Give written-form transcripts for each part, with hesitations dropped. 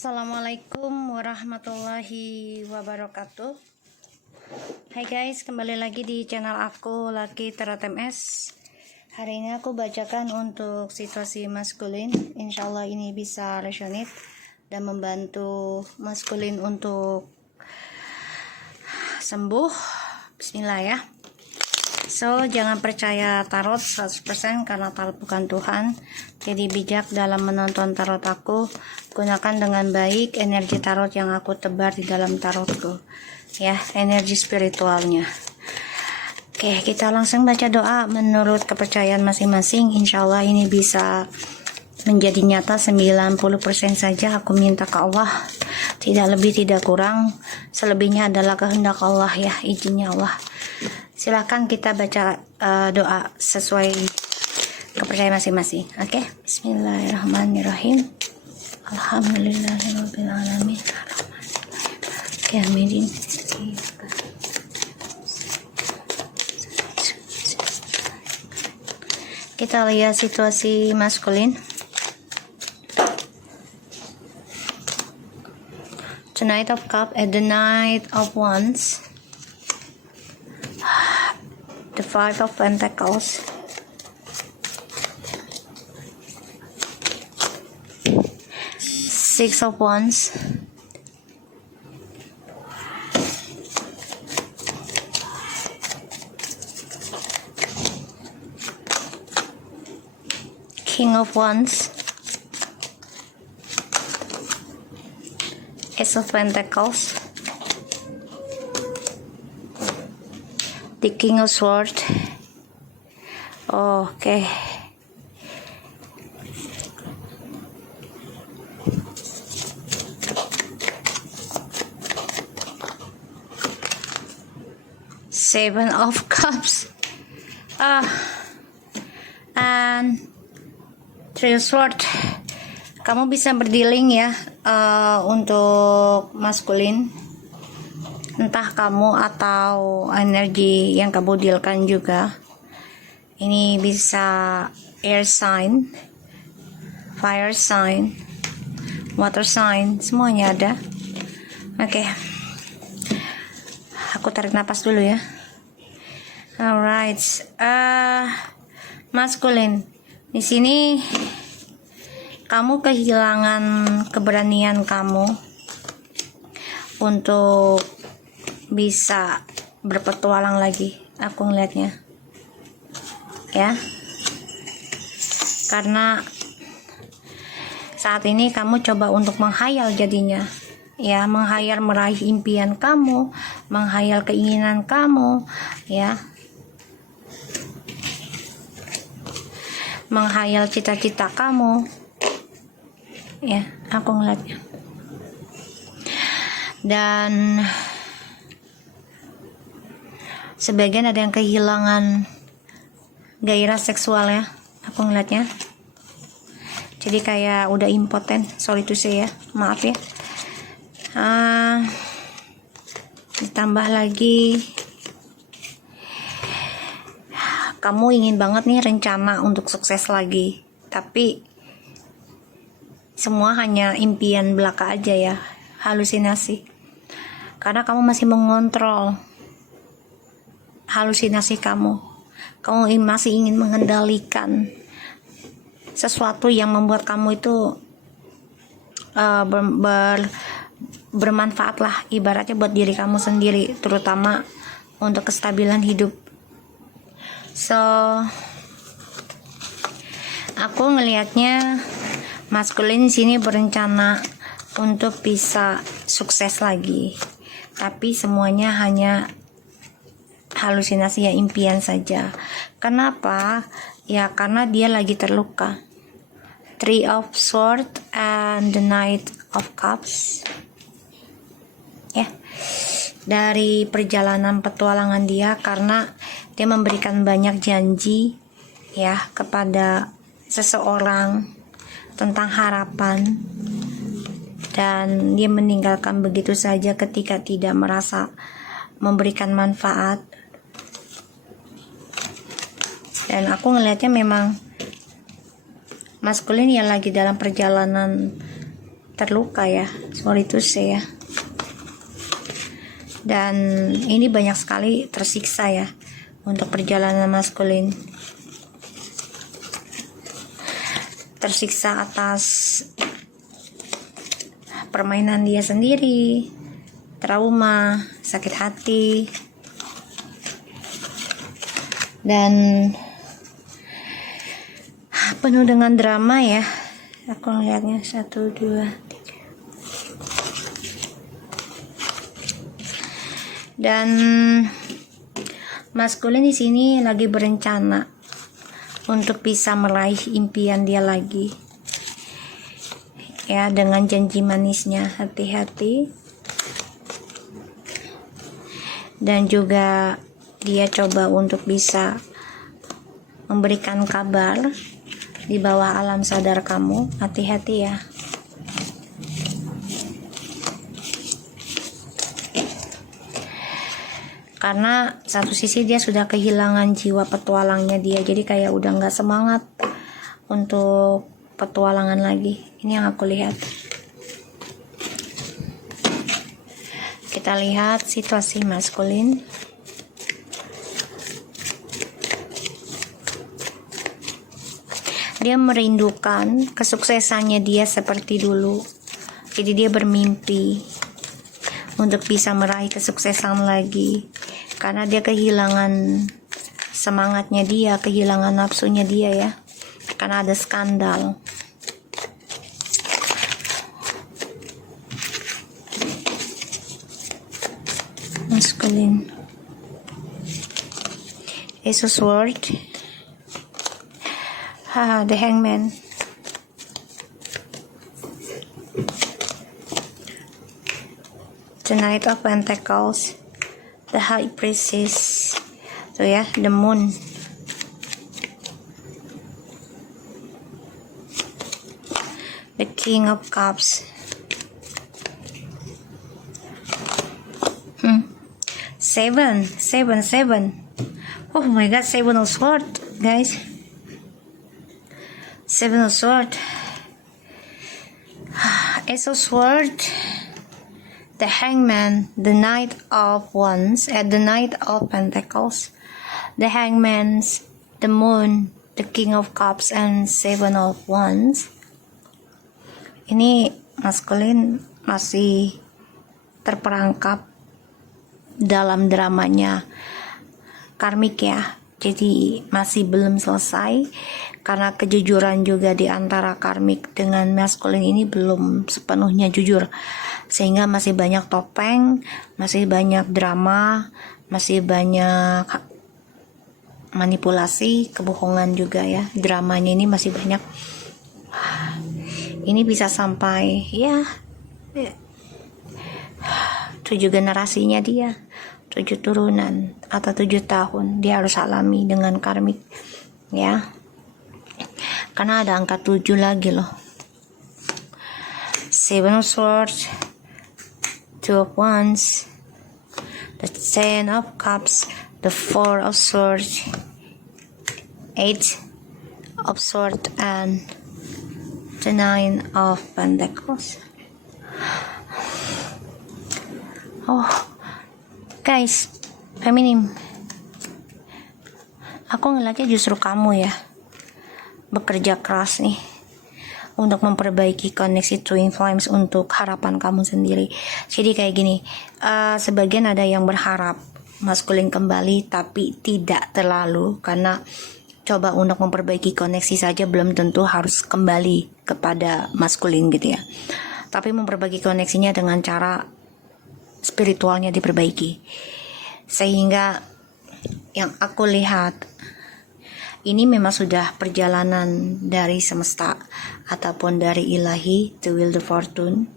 Assalamualaikum warahmatullahi wabarakatuh. Hai guys, kembali lagi di channel aku Lucky Tarot MS. Hari ini aku bacakan untuk situasi maskulin. Insyaallah ini bisa resonate dan membantu maskulin untuk sembuh. Bismillah ya. So, jangan percaya tarot 100% karena tarot bukan Tuhan. Jadi bijak dalam menonton tarot aku. Gunakan dengan baik energi tarot yang aku tebar di dalam tarotku. Ya, energi spiritualnya. Oke, kita langsung baca doa menurut kepercayaan masing-masing. Insya Allah ini bisa menjadi nyata 90% saja. Aku minta ke Allah. Tidak lebih, tidak kurang. Selebihnya adalah kehendak Allah ya, izinnya Allah. Silahkan kita baca doa sesuai kepercayaan masing-masing. Oke, Bismillahirrahmanirrahim. Alhamdulillahirabbil alamin. Amin. Kita lihat situasi maskulin. The Knight of Cups and the Knight of Wands. The Five of Pentacles. Six of Wands. King of Wands. Ace of Pentacles. The King of Swords. Okay. Seven of Cups. And Three of Swords. Kamu bisa berdealing ya untuk maskulin. Entah kamu atau energi yang kamu dealkan juga. Ini bisa air sign, fire sign, water sign, semuanya ada. Oke. Aku tarik napas dulu ya. Alright. Maskulin. Di sini kamu kehilangan keberanian kamu untuk bisa berpetualang lagi, aku ngeliatnya ya, karena saat ini kamu coba untuk menghayal jadinya ya, menghayal meraih impian kamu, menghayal keinginan kamu ya, menghayal cita-cita kamu ya, aku ngeliatnya. Dan sebagian ada yang kehilangan gairah seksual ya, aku ngeliatnya. Jadi kayak udah impoten, sorry to say ya, maaf ya. Ditambah lagi kamu ingin banget nih rencana untuk sukses lagi, tapi semua hanya impian belaka aja ya, halusinasi. Karena kamu masih mengontrol halusinasi kamu masih ingin mengendalikan sesuatu yang membuat kamu itu bermanfaat lah, ibaratnya buat diri kamu sendiri, terutama untuk kestabilan hidup. So, aku ngelihatnya maskulin di sini berencana untuk bisa sukses lagi, tapi semuanya hanya halusinasi ya, impian saja. Kenapa? Ya karena dia lagi terluka. Three of Swords and the Knight of Cups. Ya. Dari perjalanan petualangan dia, karena dia memberikan banyak janji ya kepada seseorang tentang harapan, dan dia meninggalkan begitu saja ketika tidak merasa memberikan manfaat. Dan aku ngelihatnya memang maskulin yang lagi dalam perjalanan terluka ya, sorry to say ya. Dan ini banyak sekali tersiksa ya untuk perjalanan maskulin. Tersiksa atas permainan dia sendiri, trauma, sakit hati, dan penuh dengan drama ya. Aku ngeliatnya 1, 2, 3. Dan maskulin di sini lagi berencana untuk bisa meraih impian dia lagi. Ya, dengan janji manisnya, hati-hati. Dan juga dia coba untuk bisa memberikan kabar di bawah alam sadar kamu, hati-hati ya. Karena satu sisi dia sudah kehilangan jiwa petualangnya dia, jadi kayak udah nggak semangat untuk petualangan lagi. Ini yang aku lihat. Kita lihat situasi maskulin. Dia merindukan kesuksesannya dia seperti dulu. Jadi dia bermimpi untuk bisa meraih kesuksesan lagi. Karena dia kehilangan semangatnya dia, kehilangan nafsunya dia ya. Karena ada skandal. Maskulin. Ace of Swords. The Hangman. The Knight of Pentacles. The High Priestess. So ya, the Moon. The King of Cups. 7. Oh my god, 7 of Swords, guys. 7 of Swords. Ace of Swords. The Hangman, the Knight of Wands, and the Knight of Pentacles, the Hangman's, the Moon, the King of Cups, and 7 of Wands. Ini maskulin masih terperangkap dalam dramanya karmik ya, jadi masih belum selesai karena kejujuran juga di antara karmik dengan maskulin ini belum sepenuhnya jujur, sehingga masih banyak topeng, masih banyak drama, masih banyak manipulasi, kebohongan juga ya. Dramanya ini masih banyak. Ini bisa sampai ya 7 generasinya dia, 7 turunan atau 7 tahun dia harus alami dengan karmik ya. Karena ada angka 7 lagi loh. 7 of Swords, 2 of Wands, the 10 of Cups, the 4 of Swords, 8 of Swords, and the 9 of Pentacles. Oh, guys, feminim. Aku ngeliatnya justru kamu ya, bekerja keras nih untuk memperbaiki koneksi twin flames untuk harapan kamu sendiri. Jadi kayak gini, sebagian ada yang berharap maskulin kembali, tapi tidak terlalu, karena coba untuk memperbaiki koneksi saja belum tentu harus kembali kepada maskulin gitu ya. Tapi memperbaiki koneksinya dengan cara spiritualnya diperbaiki. Sehingga yang aku lihat ini memang sudah perjalanan dari semesta ataupun dari ilahi, the will, the fortune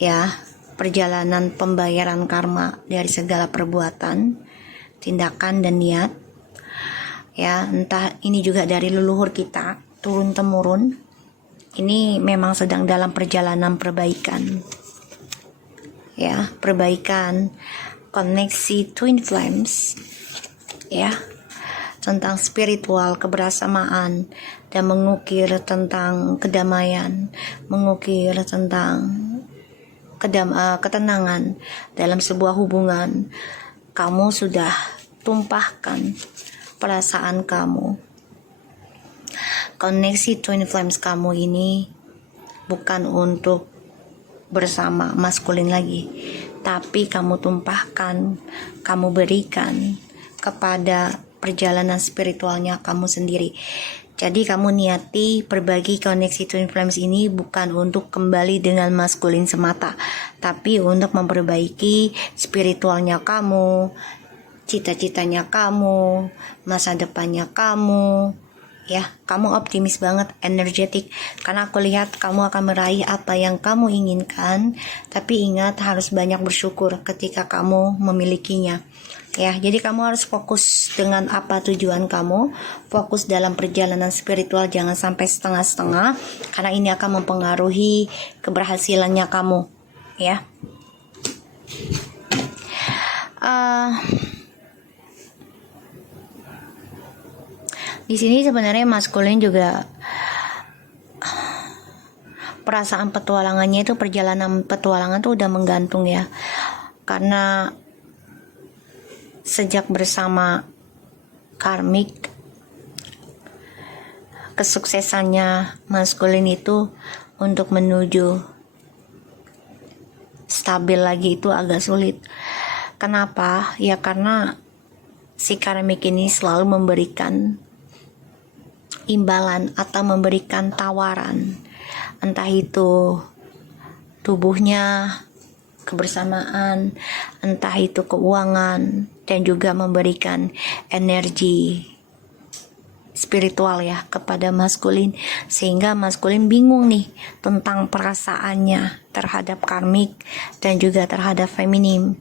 ya, perjalanan pembayaran karma dari segala perbuatan, tindakan dan niat ya. Entah ini juga dari leluhur kita turun temurun, ini memang sedang dalam perjalanan perbaikan ya, perbaikan koneksi twin flames ya. tentang spiritual, kebersamaan, dan mengukir tentang kedamaian, mengukir tentang ketenangan dalam sebuah hubungan. Kamu sudah tumpahkan perasaan kamu. Koneksi twin flames kamu ini bukan untuk bersama maskulin lagi, tapi kamu tumpahkan, kamu berikan kepada perjalanan spiritualnya kamu sendiri. Jadi kamu niati berbagi koneksi twin flames ini bukan untuk kembali dengan maskulin semata, tapi untuk memperbaiki spiritualnya kamu, cita-citanya kamu, masa depannya kamu. Ya, kamu optimis banget, energetik, karena aku lihat kamu akan meraih apa yang kamu inginkan. Tapi ingat, harus banyak bersyukur ketika kamu memilikinya. Ya, jadi kamu harus fokus dengan apa tujuan kamu, fokus dalam perjalanan spiritual, jangan sampai setengah-setengah, karena ini akan mempengaruhi keberhasilannya kamu. Ya. Di sini sebenarnya maskulin juga perasaan petualangannya itu, perjalanan petualangan tuh udah menggantung ya. Karena sejak bersama karmik, kesuksesannya maskulin itu untuk menuju stabil lagi itu agak sulit. Kenapa? Ya karena si karmik ini selalu memberikan imbalan atau memberikan tawaran, entah itu tubuhnya, kebersamaan, entah itu keuangan, dan juga memberikan energi spiritual ya kepada maskulin, sehingga maskulin bingung nih tentang perasaannya terhadap karmik dan juga terhadap feminim.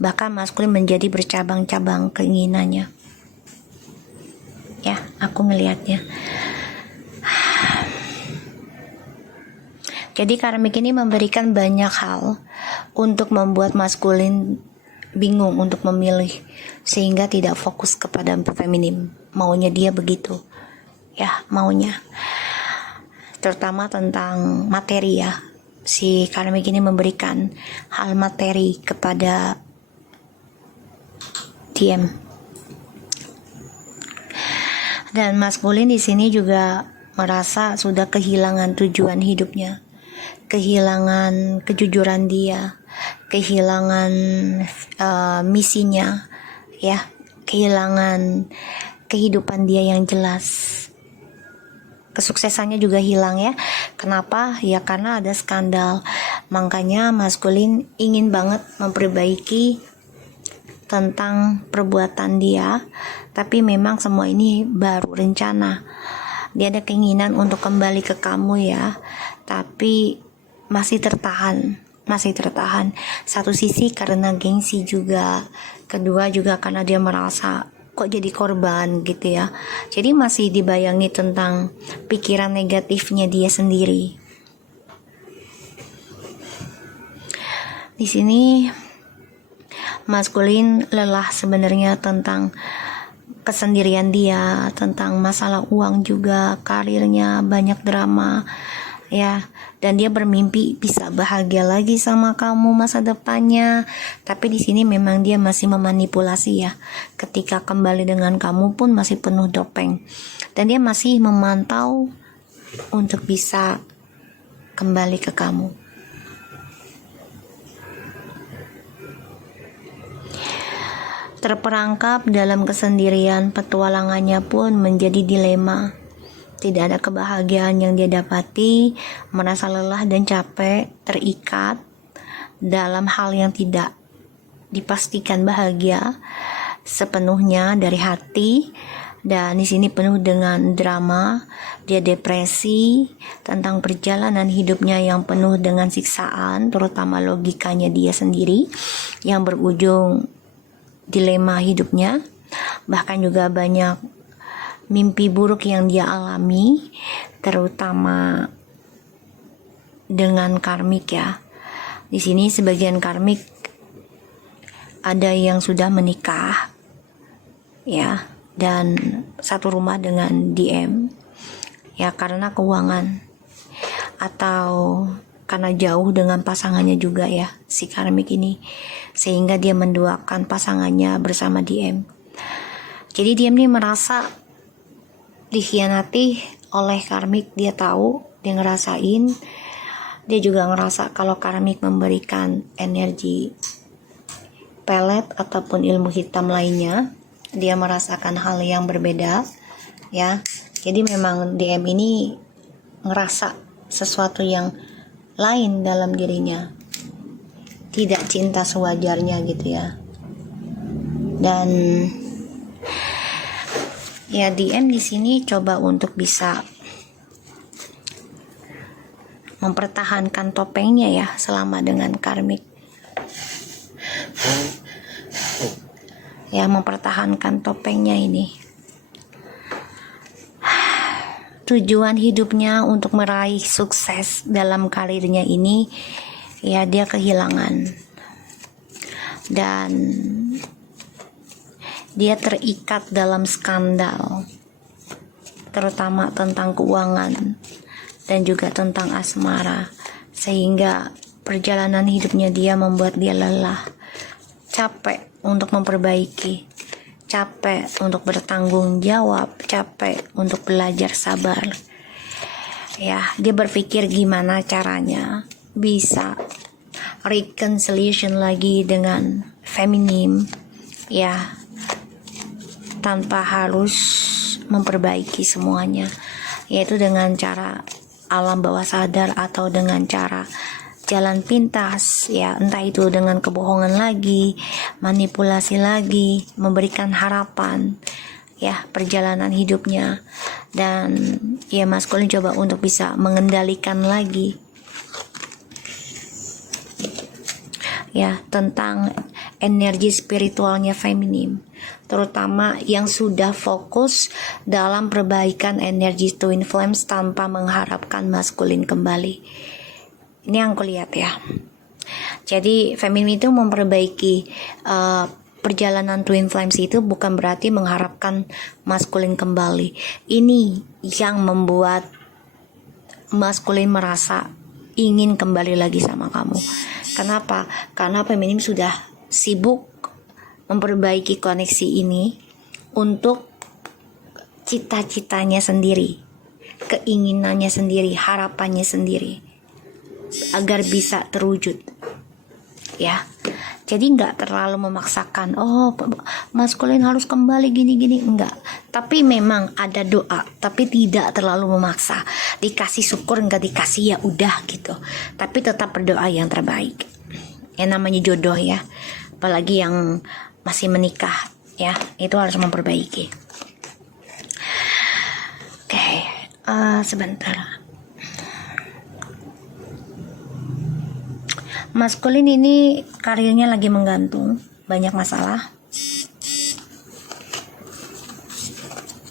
Bahkan maskulin menjadi bercabang-cabang keinginannya. Ya, aku ngelihatnya. Jadi karmik ini memberikan banyak hal untuk membuat maskulin bingung untuk memilih, sehingga tidak fokus kepada feminim. Maunya dia begitu. Ya, maunya. Terutama tentang materi ya. Si karmik ini memberikan hal materi kepada TM. Dan maskulin di sini juga merasa sudah kehilangan tujuan hidupnya, kehilangan kejujuran dia, kehilangan misinya, ya, kehilangan kehidupan dia yang jelas. Kesuksesannya juga hilang ya. Kenapa? Ya karena ada skandal. Makanya maskulin ingin banget memperbaiki tentang perbuatan dia, tapi memang semua ini baru rencana. Dia ada keinginan untuk kembali ke kamu ya, tapi masih tertahan. Satu sisi karena gengsi juga, kedua juga karena dia merasa kok jadi korban gitu ya. Jadi masih dibayangi tentang pikiran negatifnya dia sendiri. Di sini maskulin lelah sebenarnya tentang kesendirian dia, tentang masalah uang juga, karirnya banyak drama ya, dan dia bermimpi bisa bahagia lagi sama kamu masa depannya. Tapi di sini memang dia masih memanipulasi ya. Ketika kembali dengan kamu pun masih penuh dopeng, dan dia masih memantau untuk bisa kembali ke kamu. Terperangkap dalam kesendirian, petualangannya pun menjadi dilema. Tidak ada kebahagiaan yang dia dapati, merasa lelah dan capek, terikat dalam hal yang tidak dipastikan bahagia sepenuhnya dari hati. Dan di sini penuh dengan drama. Dia depresi tentang perjalanan hidupnya yang penuh dengan siksaan, terutama logikanya dia sendiri yang berujung dilema hidupnya. Bahkan juga banyak mimpi buruk yang dia alami, terutama dengan karmik ya. Di sini sebagian karmik ada yang sudah menikah ya, dan satu rumah dengan DM, ya karena keuangan atau karena jauh dengan pasangannya juga ya si karmik ini, sehingga dia menduakan pasangannya bersama DM. Jadi DM ini merasa dikhianati oleh karmik. Dia tahu, dia ngerasain, dia juga ngerasa kalau karmik memberikan energi pelet ataupun ilmu hitam lainnya. Dia merasakan hal yang berbeda ya. Jadi memang DM ini ngerasa sesuatu yang lain dalam dirinya, tidak cinta sewajarnya gitu ya. Dan ya DM di sini coba untuk bisa mempertahankan topengnya ya selama dengan karmik. Ya, mempertahankan topengnya ini. Tujuan hidupnya untuk meraih sukses dalam karirnya ini, ya dia kehilangan. Dan dia terikat dalam skandal, terutama tentang keuangan dan juga tentang asmara, sehingga perjalanan hidupnya dia membuat dia lelah, capek untuk memperbaiki, capek untuk bertanggung jawab, capek untuk belajar sabar. Ya, dia berpikir gimana caranya bisa reconciliation lagi dengan feminim, ya, tanpa harus memperbaiki semuanya, yaitu dengan cara alam bawah sadar atau dengan cara jalan pintas, ya entah itu dengan kebohongan lagi, manipulasi lagi, memberikan harapan ya perjalanan hidupnya. Dan ya maskulin coba untuk bisa mengendalikan lagi ya tentang energi spiritualnya feminim, terutama yang sudah fokus dalam perbaikan energi twin flames tanpa mengharapkan maskulin kembali. Ini yang aku lihat ya. Jadi feminim itu memperbaiki perjalanan twin flames itu bukan berarti mengharapkan maskulin kembali. Ini yang membuat maskulin merasa ingin kembali lagi sama kamu. Kenapa? Karena feminim sudah sibuk memperbaiki koneksi ini untuk cita-citanya sendiri, keinginannya sendiri, harapannya sendiri, agar bisa terwujud ya. Jadi nggak terlalu memaksakan, oh maskulin harus kembali gini-gini, enggak. Tapi memang ada doa, tapi tidak terlalu memaksa. Dikasih syukur, nggak dikasih ya udah gitu. Tapi tetap berdoa yang terbaik. Yang namanya jodoh ya, apalagi yang masih menikah ya, itu harus memperbaiki. Oke, sebentar. Maskulin ini karirnya lagi menggantung, banyak masalah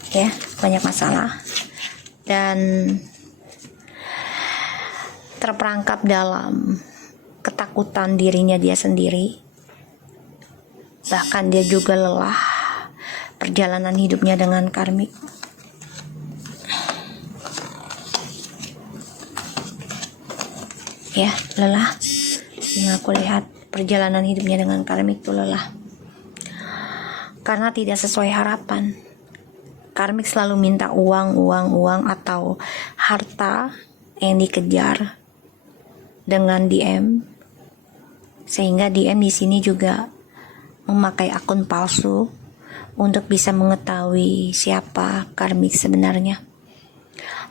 ya, banyak masalah dan terperangkap dalam ketakutan dirinya dia sendiri. Bahkan dia juga lelah perjalanan hidupnya dengan karmik. Ya, lelah. Yang aku lihat perjalanan hidupnya dengan karmik itu lelah karena tidak sesuai harapan. Karmik selalu minta uang atau harta yang dikejar dengan DM, sehingga DM di sini juga memakai akun palsu untuk bisa mengetahui siapa karmik sebenarnya.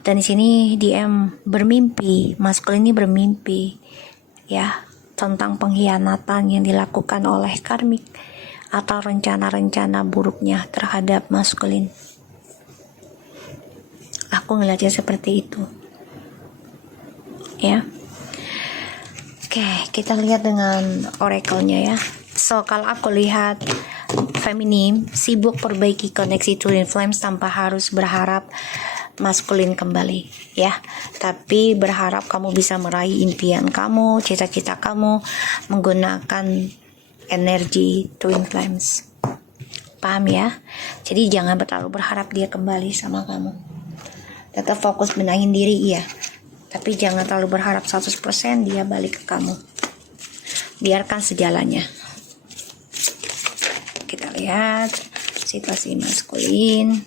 Dan di sini DM bermimpi, maskulin ini bermimpi ya tentang pengkhianatan yang dilakukan oleh karmik atau rencana-rencana buruknya terhadap maskulin. Aku ngeliatnya seperti itu ya. Oke, kita lihat dengan oracle-nya ya. So, kalau aku lihat feminim sibuk perbaiki koneksi twin flames tanpa harus berharap maskulin kembali ya, tapi berharap kamu bisa meraih impian kamu, cita-cita kamu menggunakan energi twin flames. Paham ya? Jadi jangan terlalu berharap dia kembali sama kamu. Tetap fokus benahin diri iya, tapi jangan terlalu berharap 100% dia balik ke kamu. Biarkan sejalannya. Kita lihat situasi maskulin.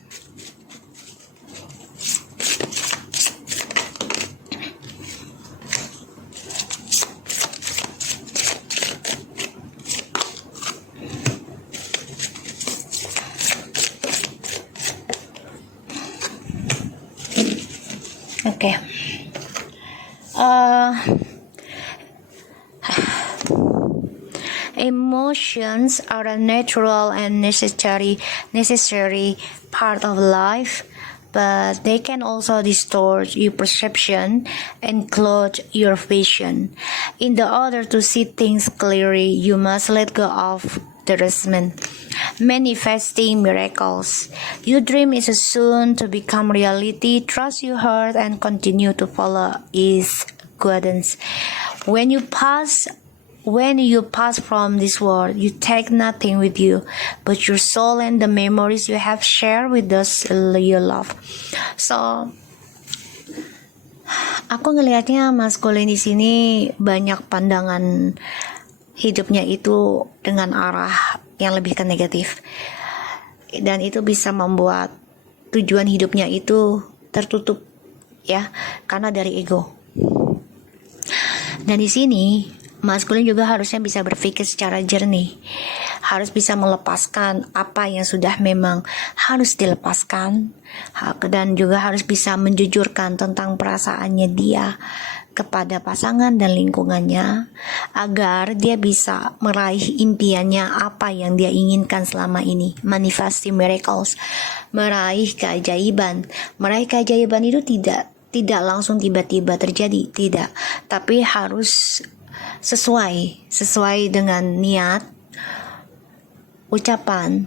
Oke. Emotions are a natural and necessary part of life, but they can also distort your perception and cloud your vision. In the order to see things clearly, you must let go of the resentment. Manifesting miracles. Your dream is soon to become reality. Trust your heart and continue to follow its guidance. When you pass from this world, you take nothing with you but your soul and the memories you have shared with those you love. So, aku ngelihatnya maskulin di sini banyak pandangan hidupnya itu dengan arah yang lebih ke negatif, dan itu bisa membuat tujuan hidupnya itu tertutup ya, karena dari ego. Dan di sini maskulin juga harusnya bisa berpikir secara jernih, harus bisa melepaskan apa yang sudah memang harus dilepaskan, dan juga harus bisa menjujurkan tentang perasaannya dia kepada pasangan dan lingkungannya, agar dia bisa meraih impiannya apa yang dia inginkan selama ini. Manifesting miracles, meraih keajaiban. Meraih keajaiban itu tidak langsung tiba-tiba terjadi, tidak, tapi harus sesuai dengan niat, ucapan,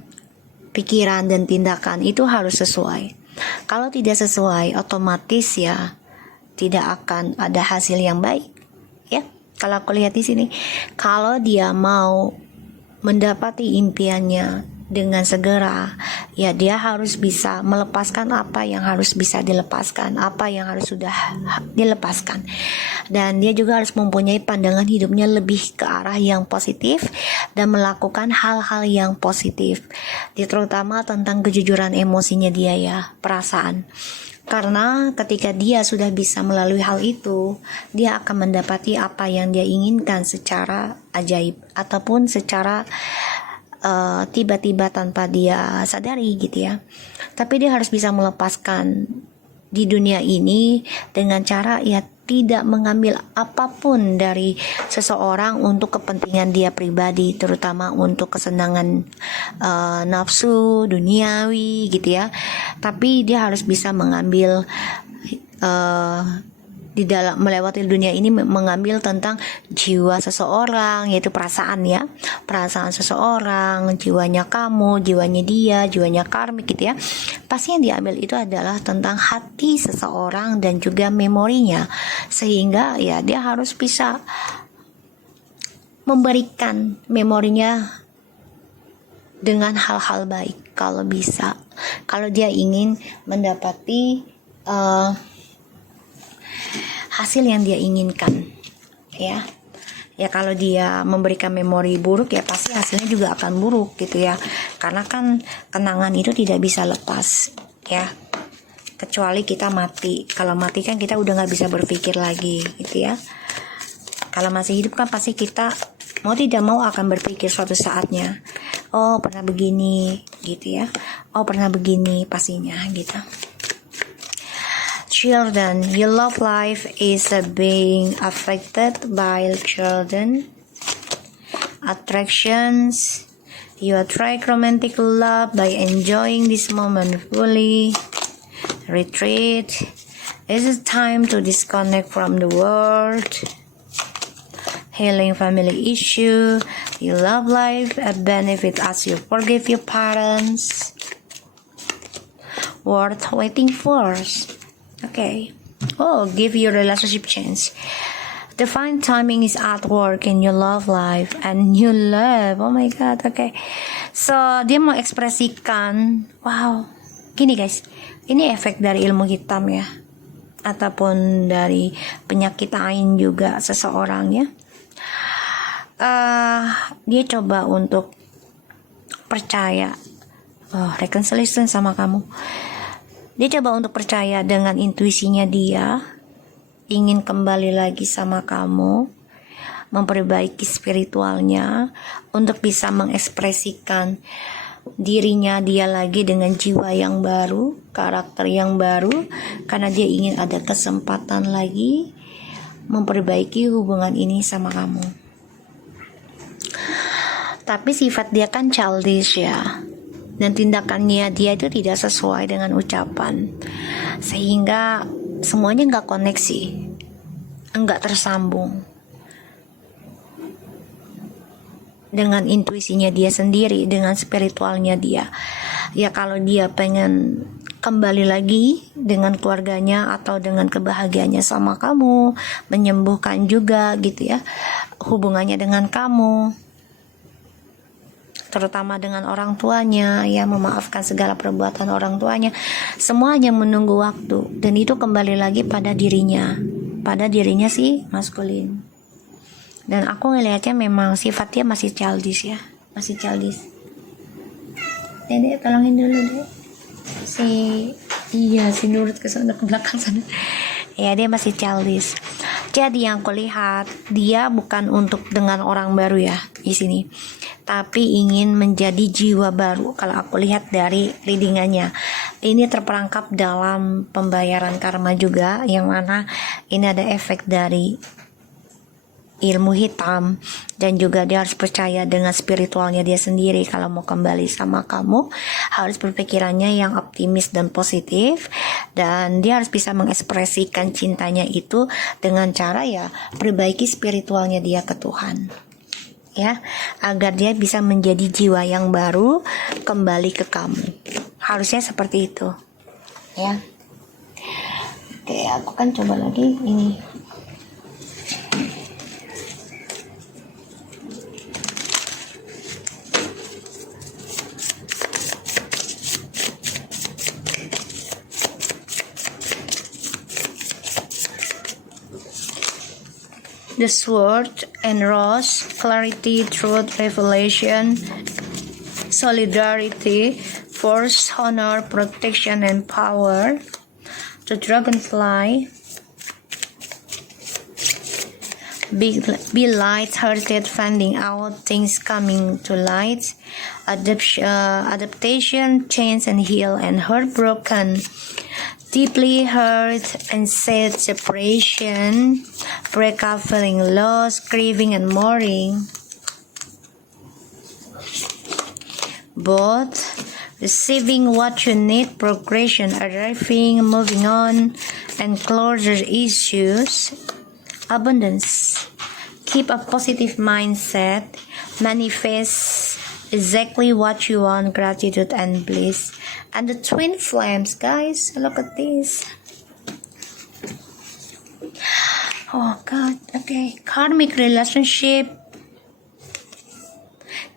pikiran dan tindakan itu harus sesuai. Kalau tidak sesuai, otomatis ya tidak akan ada hasil yang baik ya. Kalau aku lihat di sini, kalau dia mau mendapati impiannya dengan segera, ya dia harus bisa melepaskan apa yang harus bisa dilepaskan, apa yang harus sudah dilepaskan, dan dia juga harus mempunyai pandangan hidupnya lebih ke arah yang positif dan melakukan hal-hal yang positif, terutama tentang kejujuran emosinya dia ya, perasaan. Karena ketika dia sudah bisa melalui hal itu, dia akan mendapati apa yang dia inginkan secara ajaib ataupun secara tiba-tiba tanpa dia sadari gitu ya. Tapi dia harus bisa melepaskan di dunia ini dengan cara ya tidak mengambil apapun dari seseorang untuk kepentingan dia pribadi, terutama untuk kesenangan nafsu duniawi gitu ya. Tapi dia harus bisa mengambil di dalam melewati dunia ini, mengambil tentang jiwa seseorang, yaitu perasaan ya, perasaan seseorang, jiwanya kamu, jiwanya dia, jiwanya karmik gitu ya. Pasti yang diambil itu adalah tentang hati seseorang dan juga memorinya, sehingga ya dia harus bisa memberikan memorinya dengan hal-hal baik kalau bisa, kalau dia ingin mendapati hasil yang dia inginkan ya. Ya kalau dia memberikan memori buruk ya pasti hasilnya juga akan buruk gitu ya, karena kan kenangan itu tidak bisa lepas ya, kecuali kita mati. Kalau mati kan kita udah gak bisa berpikir lagi gitu ya. Kalau masih hidup kan pasti kita mau tidak mau akan berpikir suatu saatnya, oh pernah begini gitu ya, oh pernah begini pastinya gitu. Children, your love life is being affected by children attractions. You attract romantic love by enjoying this moment fully. Retreat. It is time to disconnect from the world. Healing family issue. Your love life benefit as you forgive your parents. Worth waiting for. Okay. Oh, give your relationship chance. Divine timing is at work in your love life and new love. Oh my god, okay. So dia mau ekspresikan, wow. Gini guys, ini efek dari ilmu hitam ya, ataupun dari penyakit ain juga seseorang ya. Dia coba untuk percaya, reconciliation sama kamu. Dia coba untuk percaya dengan intuisinya dia, ingin kembali lagi sama kamu, memperbaiki spiritualnya untuk bisa mengekspresikan dirinya dia lagi dengan jiwa yang baru, karakter yang baru, karena dia ingin ada kesempatan lagi memperbaiki hubungan ini sama kamu. Tapi sifat dia kan childish ya, dan tindakannya dia itu tidak sesuai dengan ucapan, sehingga semuanya nggak koneksi, nggak tersambung dengan intuisinya dia sendiri, dengan spiritualnya dia. Ya kalau dia pengen kembali lagi dengan keluarganya atau dengan kebahagiaannya sama kamu, menyembuhkan juga gitu ya hubungannya dengan kamu, terutama dengan orang tuanya, ya memaafkan segala perbuatan orang tuanya, semuanya menunggu waktu, dan itu kembali lagi pada dirinya si maskulin. Dan aku ngelihatnya memang sifatnya masih childish ya, masih childish. Dedek tolongin dulu deh si Nurut ke sana, ke belakang sana. Ya dia masih childish. Jadi yang aku lihat, dia bukan untuk dengan orang baru ya di sini, tapi ingin menjadi jiwa baru. Kalau aku lihat dari readingannya, ini terperangkap dalam pembayaran karma juga, yang mana ini ada efek dari ilmu hitam, dan juga dia harus percaya dengan spiritualnya dia sendiri. Kalau mau kembali sama kamu, harus berpikirannya yang optimis dan positif, dan dia harus bisa mengekspresikan cintanya itu dengan cara ya perbaiki spiritualnya dia ke Tuhan ya, agar dia bisa menjadi jiwa yang baru kembali ke kamu. Harusnya seperti itu ya. Oke, aku kan coba lagi ini. The Sword and Rose, clarity, truth, revelation, solidarity, force, honor, protection, and power. The Dragonfly, be light-hearted, finding out things coming to light, adaptation, change and heal, and heartbroken, deeply hurt and sad, separation, breakup, feeling loss, grieving and mourning. Both, receiving what you need, progression, arriving, moving on, and closure issues. Abundance, keep a positive mindset, manifest exactly what you want, gratitude and bliss. And the twin flames, guys, look at this. Oh god, okay. Karmic relationship,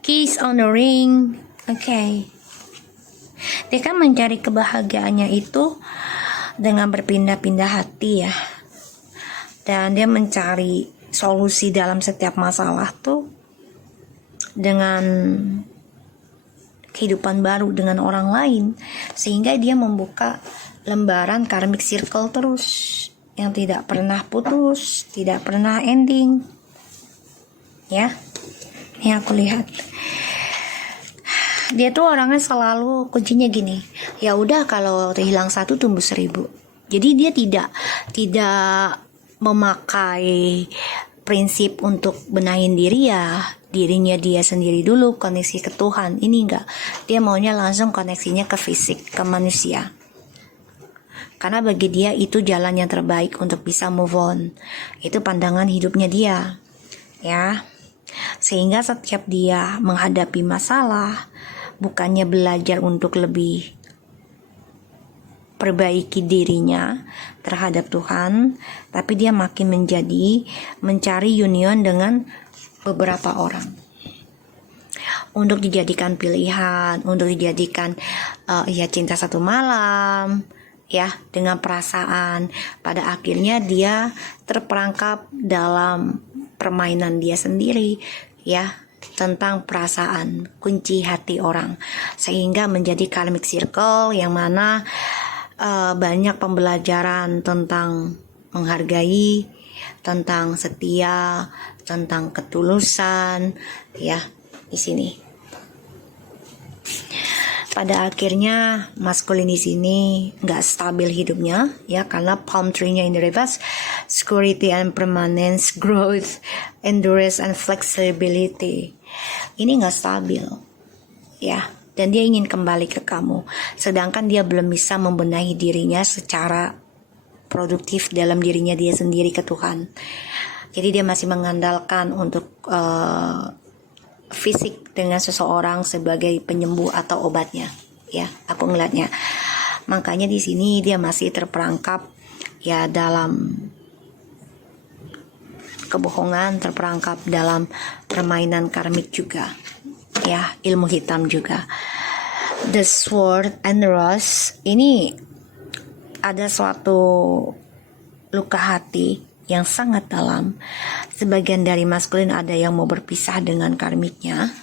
kiss on the ring. Okay, dia kan mencari kebahagiaannya itu dengan berpindah-pindah hati ya, dan dia mencari solusi dalam setiap masalah tuh dengan kehidupan baru dengan orang lain, sehingga dia membuka lembaran karmic circle terus yang tidak pernah putus, tidak pernah ending ya. Ini aku lihat dia tuh orangnya selalu kuncinya gini, ya udah kalau hilang satu tumbuh 1000. Jadi dia tidak memakai prinsip untuk benahin diri ya, dirinya dia sendiri dulu, koneksi ke Tuhan. Ini enggak, dia maunya langsung koneksinya ke fisik, ke manusia, karena bagi dia itu jalan yang terbaik untuk bisa move on. Itu pandangan hidupnya dia ya. Sehingga setiap dia menghadapi masalah, bukannya belajar untuk lebih memperbaiki dirinya terhadap Tuhan, tapi dia makin mencari union dengan beberapa orang untuk dijadikan pilihan, untuk dijadikan cinta satu malam, ya, dengan perasaan. Pada akhirnya dia terperangkap dalam permainan dia sendiri, ya, tentang perasaan, kunci hati orang, sehingga menjadi karmic circle yang mana banyak pembelajaran tentang menghargai, tentang setia, tentang ketulusan, ya, di sini. Pada akhirnya maskulin di sini nggak stabil hidupnya, ya, karena palm tree-nya in the reverse, security and permanence, growth, endurance and flexibility. Ini nggak stabil, ya, dan dia ingin kembali ke kamu, sedangkan dia belum bisa membenahi dirinya secara produktif dalam dirinya dia sendiri ke Tuhan. Jadi dia masih mengandalkan untuk fisik dengan seseorang sebagai penyembuh atau obatnya, ya, aku ngeliatnya. Makanya di sini dia masih terperangkap, ya, dalam kebohongan, terperangkap dalam permainan karmik juga, ya, ilmu hitam juga. The Sword and Rose ini ada suatu luka hati yang sangat dalam. Sebagian dari maskulin ada yang mau berpisah dengan karmiknya,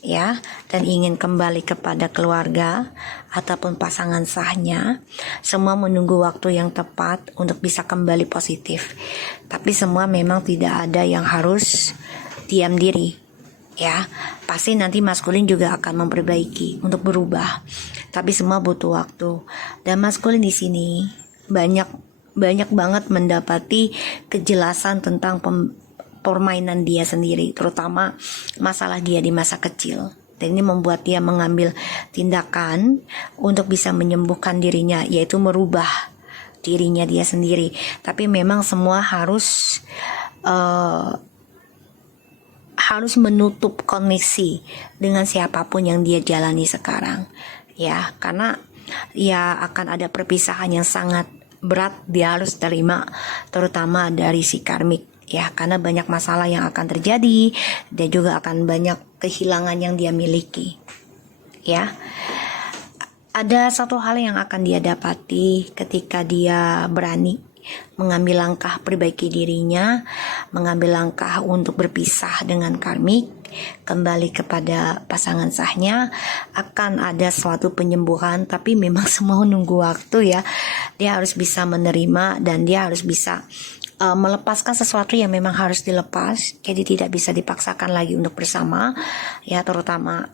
ya, dan ingin kembali kepada keluarga ataupun pasangan sahnya. Semua menunggu waktu yang tepat untuk bisa kembali positif. Tapi semua memang tidak ada yang harus diam diri, ya. Pasti nanti maskulin juga akan memperbaiki untuk berubah. Tapi semua butuh waktu. Dan maskulin di sini banyak banget mendapati kejelasan tentang permainan dia sendiri, terutama masalah dia di masa kecil. Dan ini membuat dia mengambil tindakan untuk bisa menyembuhkan dirinya, yaitu merubah dirinya dia sendiri. Tapi memang semua harus menutup koneksi dengan siapapun yang dia jalani sekarang, ya, karena ya akan ada perpisahan yang sangat berat dia harus terima, terutama dari si karmik, ya, karena banyak masalah yang akan terjadi. Dia juga akan banyak kehilangan yang dia miliki, ya. Ada satu hal yang akan dia dapati ketika dia berani mengambil langkah perbaiki dirinya, mengambil langkah untuk berpisah dengan karmik, kembali kepada pasangan sahnya. Akan ada suatu penyembuhan, tapi memang semua nunggu waktu, ya. Dia harus bisa menerima dan dia harus bisa melepaskan sesuatu yang memang harus dilepas. Jadi tidak bisa dipaksakan lagi untuk bersama, ya, terutama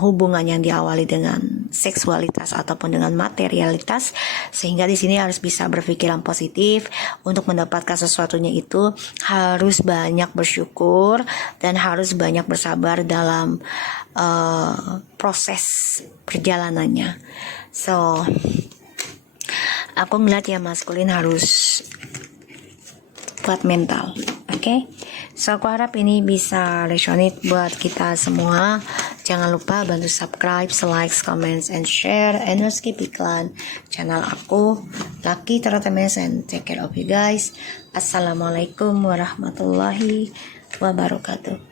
hubungan yang diawali dengan seksualitas ataupun dengan materialitas. Sehingga di sini harus bisa berpikiran positif. Untuk mendapatkan sesuatunya itu harus banyak bersyukur dan harus banyak bersabar dalam proses perjalanannya. So aku ngeliat, ya, maskulin harus kuat mental, oke? So aku harap ini bisa resonate buat kita semua. Jangan lupa bantu subscribe, like, comments, and share, and no skip iklan channel aku, Lucky Tarotemes, and take care of you guys. Assalamualaikum warahmatullahi wabarakatuh.